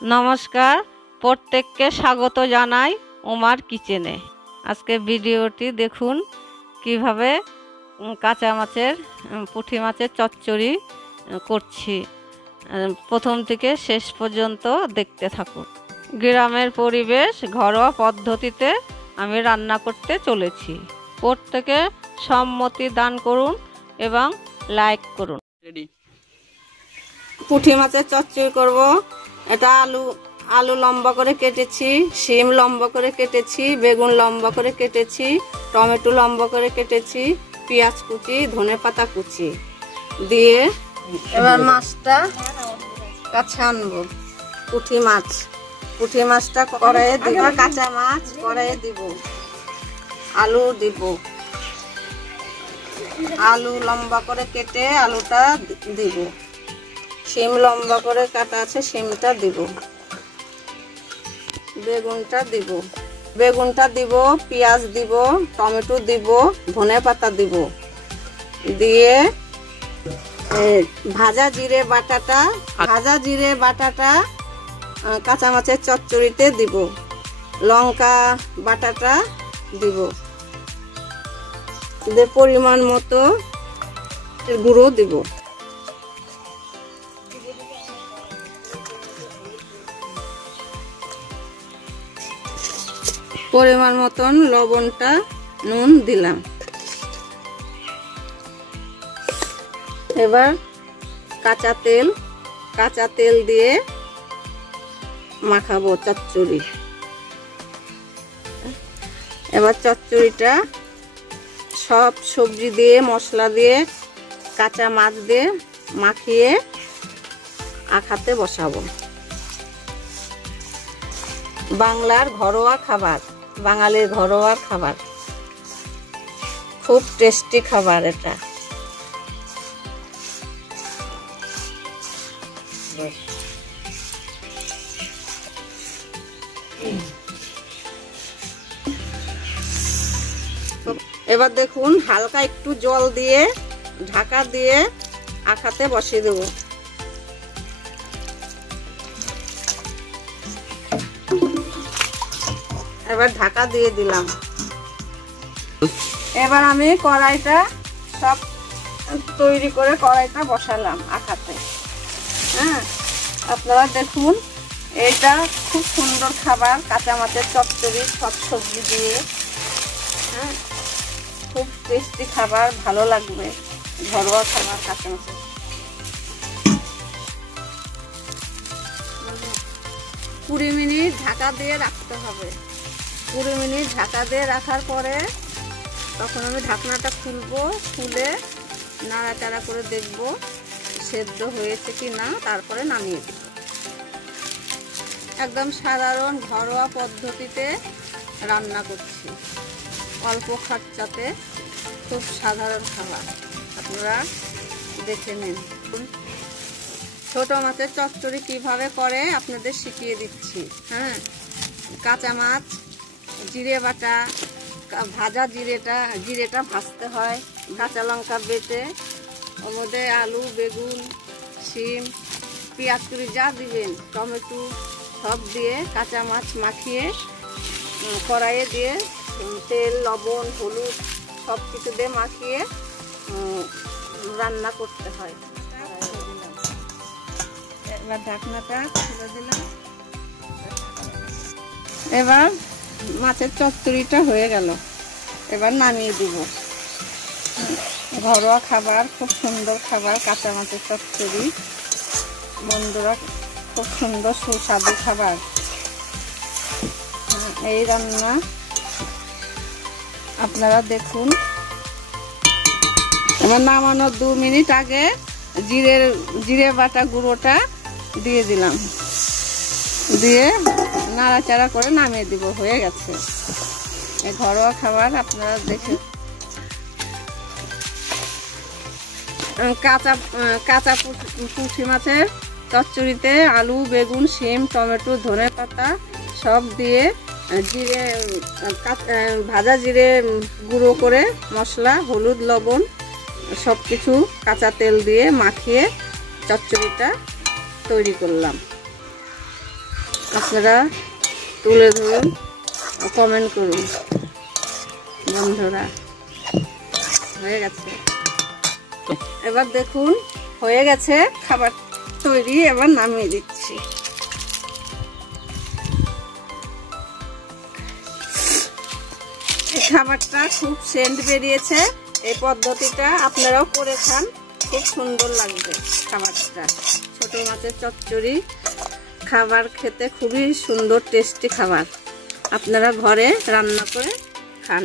নমস্কার, প্রত্যেককে স্বাগত জানাই উমার কিচেনে। আজকে ভিডিওটি দেখুন কিভাবে কাঁচা মাছের পুঁটি মাছের চচ্চড়ি করছি। প্রথম থেকে শেষ পর্যন্ত দেখতে থাকুন। গ্রামের পরিবেশ, ঘরোয়া পদ্ধতিতে আমি রান্না করতে চলেছি। প্রত্যেকে সম্মতি দান করুন এবং লাইক করুন। পুঁটি মাছের চচ্চড়ি করব। এটা আলু লম্বা করে কেটেছি, শিম লম্বা করে কেটেছি, বেগুন লম্বা করে কেটেছি, টমেটো লম্বা করে কেটেছি, পেঁয়াজ কুচি, ধনেপাতা কুচি দিয়ে এবার মাছটা কাছে আনবো। পুঁটি মাছটা কড়াইয়ে দিব, কাঁচা মাছ কড়াইয়ে দিব, আলু দিব, আলু লম্বা করে কেটে আলুটা দিব, শিম লম্বা করে কাটা আছে শিমটা দিব, বেগুনটা দিব, পেঁয়াজ দিব, টমেটো দিব, ধনেপাতা দিব, দিয়ে ভাজা জিরে বাটাটা কাঁচা মাছের চচ্চড়িতে দিব, লঙ্কা বাটাটা দিব, পরিমাণ মতো গুঁড়ো দিব, পরিমাণ মতন লবণটা নুন দিলাম। এবার কাঁচা তেল দিয়ে মাখাবো চচ্চড়ি। এবার চচ্চড়িটা সব সবজি দিয়ে, মশলা দিয়ে, কাঁচা মাছ দিয়ে মাখিয়ে আখাতে বসাবো। বাঙালির ঘরোয়া খাবার, খুব টেস্টি খাবার এটা। এবার দেখুন হালকা একটু জল দিয়ে ঢাকা দিয়ে আখাতে বসিয়ে দেবো। এবার ঢাকা দিয়ে দিলাম। এবার আমি কড়াইটা সব তৈরি করে কড়াইটা বসালাম আখাতে। হ্যাঁ, আপনারা দেখুন, এটা খুব সুন্দর খাবার, কাঁচা মাছের চচ্চড়ি সব সবজি দিয়ে। হ্যাঁ, খুব টেস্টি খাবার, ভালো লাগবে, ঘরোয়া খাবার কাঁচা মাছের। 20 মিনিট ঢাকা দিয়ে রাখতে হবে। 20 মিনিট ঢাকা দিয়ে রাখার পরে তখন আমি ঢাকনাটা খুলে নাড়াচাড়া করে দেখব সেদ্ধ হয়েছে কি না, তারপরে নামিয়ে দেব। একদম সাধারণ ঘরোয়া পদ্ধতিতে রান্না করছি, অল্প খরচাতে খুব সাধারণ খাবার, আপনারা দেখে নিন। ছোট মাছের চচ্চড়ি কিভাবে করে আপনাদের শিখিয়ে দিচ্ছি। হ্যাঁ, কাঁচা মাছ, জিরে বাটা, ভাজা জিরেটা ভাজতে হয়, কাঁচা লঙ্কা বেটে, ওর মধ্যে আলু, বেগুন, শিম, পেঁয়াজ কুচি যা দিবেন, টমেটো সব দিয়ে কাঁচা মাছ মাখিয়ে কড়াইয়ে দিয়ে তেল, লবণ, হলুদ সব কিছু দিয়ে মাখিয়ে রান্না করতে হয়। এবার ঢাকনাটা খুলে দিলাম। এবার মাছের চচ্চড়িটা হয়ে গেল, এবার নামিয়ে দিব। ঘরোয়া খাবার, খুব সুন্দর খাবার, কাঁচা মাছের চচ্চড়ি। বন্ধুরা, খুব সুন্দর সুস্বাদু খাবার। এই রান্না আপনারা দেখুন। এবার নামানোর 2 মিনিট আগে জিরে বাটা গুঁড়োটা দিয়ে দিলাম, দিয়ে নাড়াচাড়া করে নামিয়ে দিব। হয়ে গেছে এই ঘরোয়া খাবার, আপনারা দেখে। কাঁচা পুঁটি মাছের চচ্চড়িতে আলু, বেগুন, শিম, টমেটো, ধনেপাতা সব দিয়ে ভাজা জিরে গুঁড়ো করে, মশলা, হলুদ, লবণ সব কিছু কাঁচা তেল দিয়ে মাখিয়ে চচ্চড়িটা তৈরি করলাম। আপনারা তুলে ধরুন, কমেন্ট করুন বন্ধুরা। হয়ে গেছে, এবার দেখুন হয়ে গেছে খাবার তৈরি। এবার নামিয়ে দিচ্ছি। এই খাবারটা খুব সেন্ট বেরিয়েছে। এই পদ্ধতিটা আপনারাও করে খান, খুব সুন্দর লাগবে খাবারটা। ছোট মাছের চচ্চড়ি খাবার খেতে খুবই সুন্দর, টেস্টি খাবার। আপনারা ঘরে রান্না করে খান।